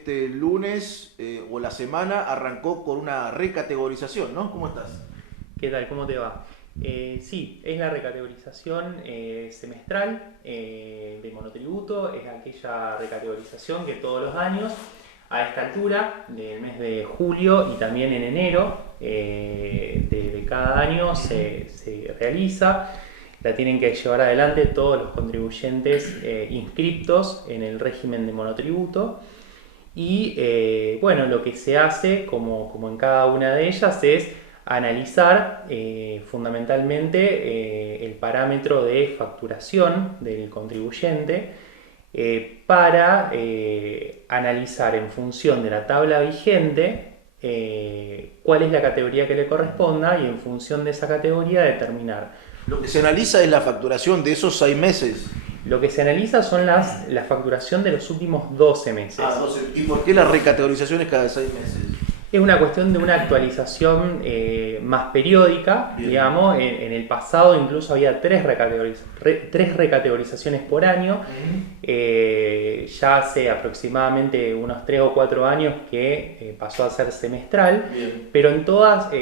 este lunes o la semana arrancó con una recategorización, ¿no? ¿Cómo estás? ¿Qué tal? ¿Cómo te va? Sí, es la recategorización semestral de monotributo, es aquella recategorización que todos los años, a esta altura del mes de julio y también en enero de cada año se realiza. La tienen que llevar adelante todos los contribuyentes inscriptos en el régimen de monotributo. Y bueno, lo que se hace, como en cada una de ellas, es analizar fundamentalmente el parámetro de facturación del contribuyente para analizar en función de la tabla vigente cuál es la categoría que le corresponda y en función de esa categoría determinar. Lo que se analiza es la facturación de esos 6 meses. Lo que se analiza son la facturación de los últimos 12 meses. Ah, 12. ¿Y por qué la recategorización es cada 6 meses? Es una cuestión de una actualización más periódica. Bien. Digamos. En el pasado incluso había tres recategorizaciones por año. Ya hace aproximadamente unos 3 o 4 años que pasó a ser semestral. Bien. Pero en todas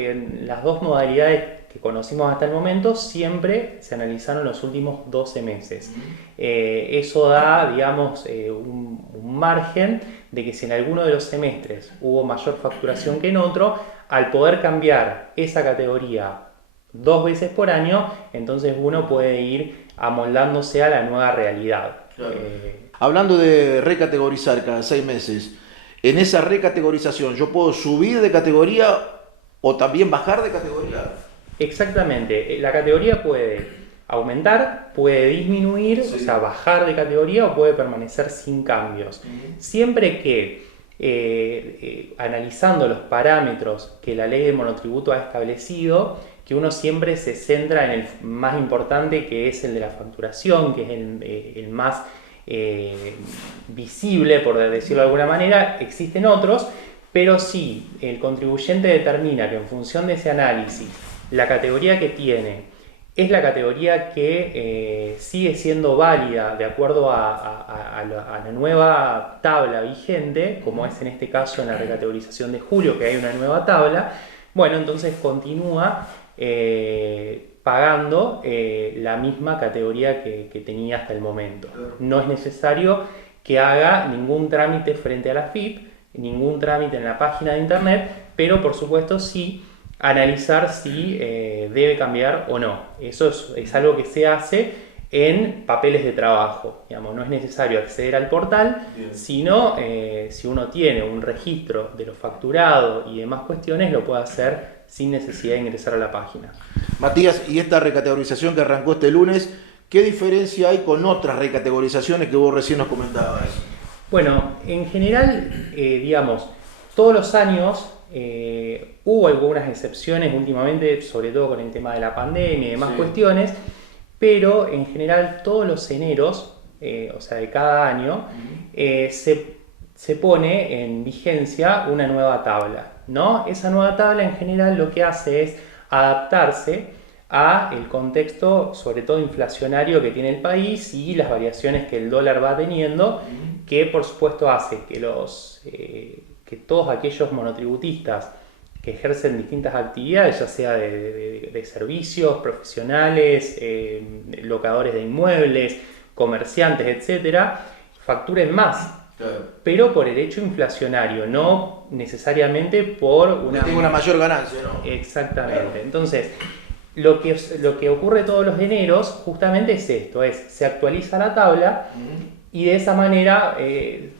las dos modalidades que conocimos hasta el momento, siempre se analizaron los últimos 12 meses. Eso da, digamos, un margen de que si en alguno de los semestres hubo mayor facturación que en otro, al poder cambiar esa categoría 2 veces por año, entonces uno puede ir amoldándose a la nueva realidad. Claro. Hablando de recategorizar cada 6 meses, en esa recategorización, ¿yo puedo subir de categoría o también bajar de categoría? Exactamente, la categoría puede aumentar, puede disminuir, sí. O sea, bajar de categoría o puede permanecer sin cambios. Siempre que, analizando los parámetros que la ley de monotributo ha establecido, que uno siempre se centra en el más importante, que es el de la facturación, que es el más visible, por decirlo de alguna manera. Existen otros, pero si el contribuyente determina que en función de ese análisis la categoría que tiene es la categoría que sigue siendo válida de acuerdo a la nueva tabla vigente, como es en este caso en la recategorización de julio, que hay una nueva tabla, bueno, entonces continúa pagando la misma categoría que tenía hasta el momento. No es necesario que haga ningún trámite frente a la FIP, ningún trámite en la página de internet, pero por supuesto sí analizar si debe cambiar o no. Eso es algo que se hace en papeles de trabajo. Digamos, no es necesario acceder al portal, bien, sino si uno tiene un registro de lo facturado y demás cuestiones, lo puede hacer sin necesidad de ingresar a la página. Matías, y esta recategorización que arrancó este lunes, ¿qué diferencia hay con otras recategorizaciones que vos recién nos comentabas? Bueno, en general, digamos, todos los años hubo algunas excepciones últimamente, sobre todo con el tema de la pandemia y demás, sí, cuestiones, pero en general todos los eneros, o sea, de cada año, se pone en vigencia una nueva tabla, ¿no? Esa nueva tabla en general lo que hace es adaptarse a el contexto, sobre todo inflacionario, que tiene el país y las variaciones que el dólar va teniendo, que por supuesto hace que todos aquellos monotributistas que ejercen distintas actividades, ya sea de servicios, profesionales, locadores de inmuebles, comerciantes, etcétera, facturen más. Claro. Pero por el hecho inflacionario, no necesariamente por una mayor ganancia, ¿no? Exactamente. Claro. Entonces, lo que ocurre todos los eneros justamente es esto, se actualiza la tabla y de esa manera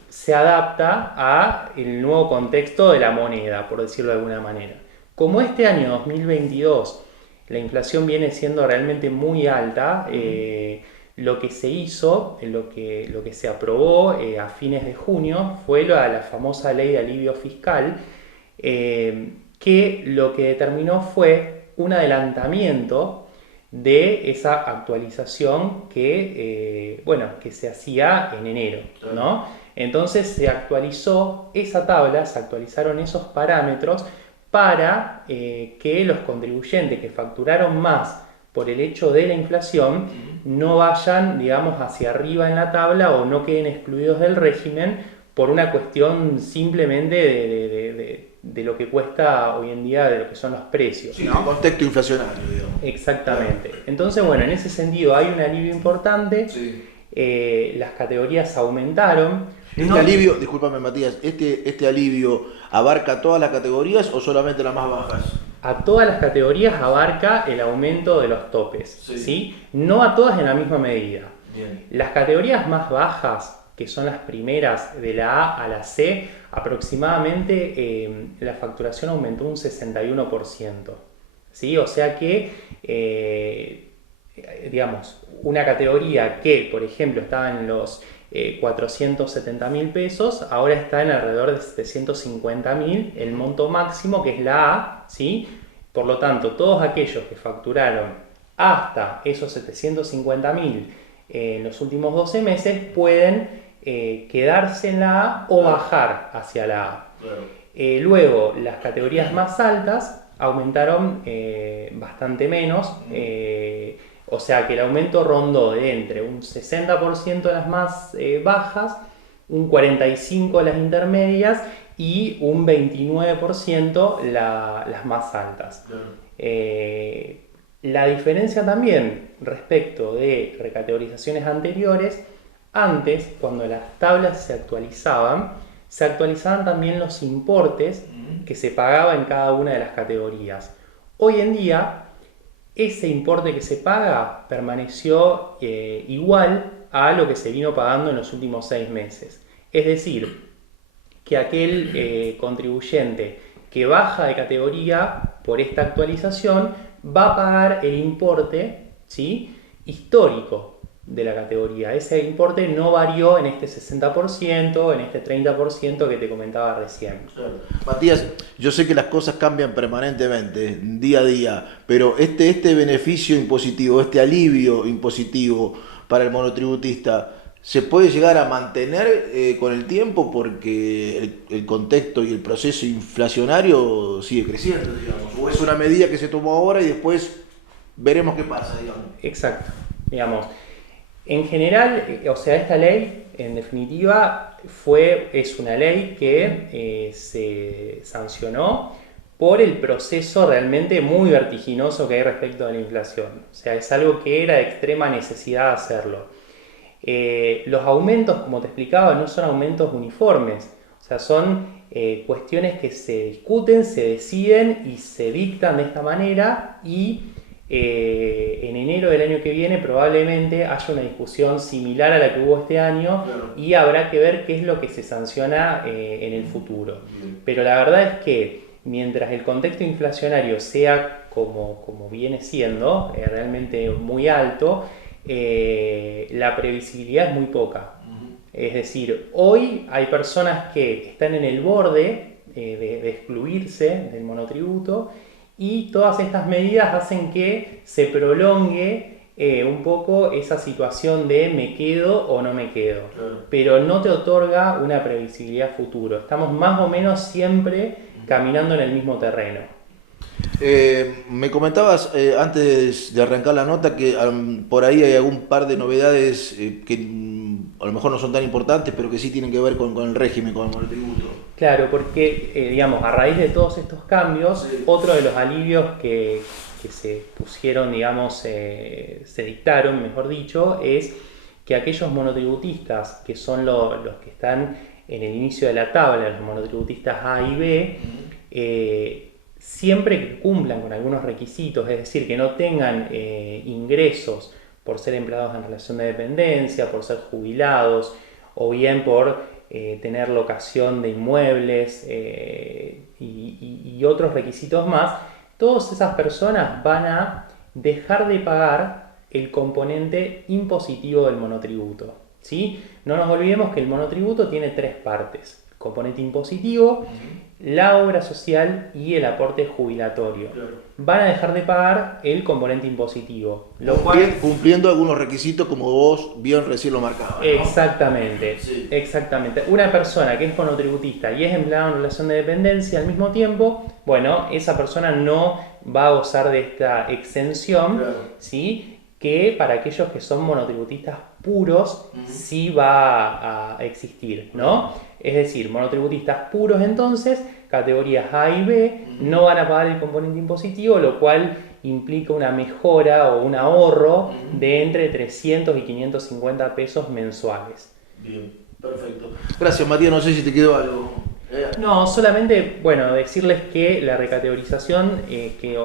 se adapta al nuevo contexto de la moneda, por decirlo de alguna manera. Como este año 2022 la inflación viene siendo realmente muy alta, lo que se hizo, lo que se aprobó a fines de junio fue la famosa ley de alivio fiscal, que lo que determinó fue un adelantamiento de esa actualización que se hacía en enero, ¿no? Entonces se actualizó esa tabla, se actualizaron esos parámetros para que los contribuyentes que facturaron más por el hecho de la inflación no vayan, digamos, hacia arriba en la tabla o no queden excluidos del régimen por una cuestión simplemente de lo que cuesta hoy en día, de lo que son los precios. Sí, ¿no? Contexto inflacionario, digamos. Exactamente. Entonces, bueno, en ese sentido hay un alivio importante. Sí. Las categorías aumentaron. Este alivio, discúlpame Matías, este alivio abarca todas las categorías o solamente las más bajas? A todas las categorías abarca el aumento de los topes, ¿sí? No a todas en la misma medida. Bien. Las categorías más bajas, que son las primeras de la A a la C, aproximadamente la facturación aumentó un 61%, ¿sí? O sea que, digamos, una categoría que, por ejemplo, estaba en los 470.000 pesos, ahora está en alrededor de 750.000, el monto máximo, que es la A, ¿sí? Por lo tanto, todos aquellos que facturaron hasta esos 750.000 en los últimos 12 meses pueden quedarse en la A o bajar hacia la A. Claro. Luego, las categorías más altas aumentaron bastante menos, o sea que el aumento rondó de entre un 60% de las más bajas, un 45% de las intermedias y un 29% las más altas. Claro. La diferencia también respecto de recategorizaciones anteriores, antes, cuando las tablas se actualizaban también los importes que se pagaba en cada una de las categorías. Hoy en día, ese importe que se paga permaneció igual a lo que se vino pagando en los últimos 6 meses. Es decir, que aquel contribuyente que baja de categoría por esta actualización va a pagar el importe, ¿sí?, histórico de la categoría. Ese importe no varió en este 60%, en este 30% que te comentaba recién. Claro. Matías, yo sé que las cosas cambian permanentemente, día a día, pero este beneficio impositivo, este alivio impositivo para el monotributista, ¿se puede llegar a mantener con el tiempo? Porque el contexto y el proceso inflacionario sigue creciendo, digamos. O es una medida que se tomó ahora y después veremos qué pasa, digamos. Exacto. Digamos, en general, o sea, esta ley, en definitiva, es una ley que se sancionó por el proceso realmente muy vertiginoso que hay respecto a la inflación. O sea, es algo que era de extrema necesidad hacerlo. Los aumentos, como te explicaba, no son aumentos uniformes. O sea, son cuestiones que se discuten, se deciden y se dictan de esta manera y en enero del año que viene probablemente haya una discusión similar a la que hubo este año. Claro. Y habrá que ver qué es lo que se sanciona en el futuro. Pero la verdad es que mientras el contexto inflacionario sea como viene siendo, realmente muy alto, la previsibilidad es muy poca. Es decir, hoy hay personas que están en el borde de excluirse del monotributo y todas estas medidas hacen que se prolongue un poco esa situación de me quedo o no me quedo. Claro. Pero no te otorga una previsibilidad futuro. Estamos más o menos siempre caminando en el mismo terreno. Me comentabas antes de arrancar la nota que por ahí hay algún par de novedades que a lo mejor no son tan importantes, pero que sí tienen que ver con el régimen, con el monotributo. Claro, porque digamos, a raíz de todos estos cambios, sí, otro de los alivios que se pusieron, digamos, se dictaron, mejor dicho, es que aquellos monotributistas que son los que están en el inicio de la tabla, los monotributistas A y B, siempre que cumplan con algunos requisitos, es decir, que no tengan ingresos por ser empleados en relación de dependencia, por ser jubilados o bien por tener locación de inmuebles y otros requisitos más, todas esas personas van a dejar de pagar el componente impositivo del monotributo, ¿sí? No nos olvidemos que el monotributo tiene 3 partes: el componente impositivo, la obra social y el aporte jubilatorio. Claro. Van a dejar de pagar el componente impositivo, lo cual, cumpliendo algunos requisitos como vos bien recién lo marcabas, ¿no? Exactamente, sí. Exactamente. Una persona que es monotributista y es empleada en relación de dependencia al mismo tiempo, bueno, esa persona no va a gozar de esta exención, claro, ¿sí?, que para aquellos que son monotributistas puros sí va a existir, ¿no? Es decir, monotributistas puros entonces, categorías A y B, no van a pagar el componente impositivo, lo cual implica una mejora o un ahorro de entre 300 y 550 pesos mensuales. Bien, perfecto. Gracias, Matías. No sé si te quedó algo. No, solamente, bueno, decirles que la recategorización, que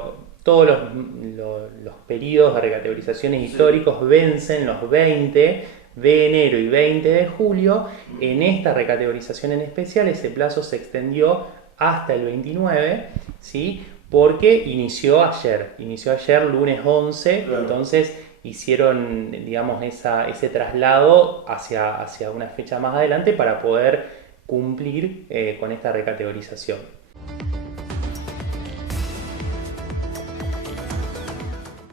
todos los periodos de recategorizaciones históricos vencen los 20 de enero y 20 de julio. En esta recategorización en especial, ese plazo se extendió hasta el 29, ¿sí? Porque inició ayer, lunes 11, claro. Entonces hicieron, digamos, ese traslado hacia una fecha más adelante para poder cumplir con esta recategorización.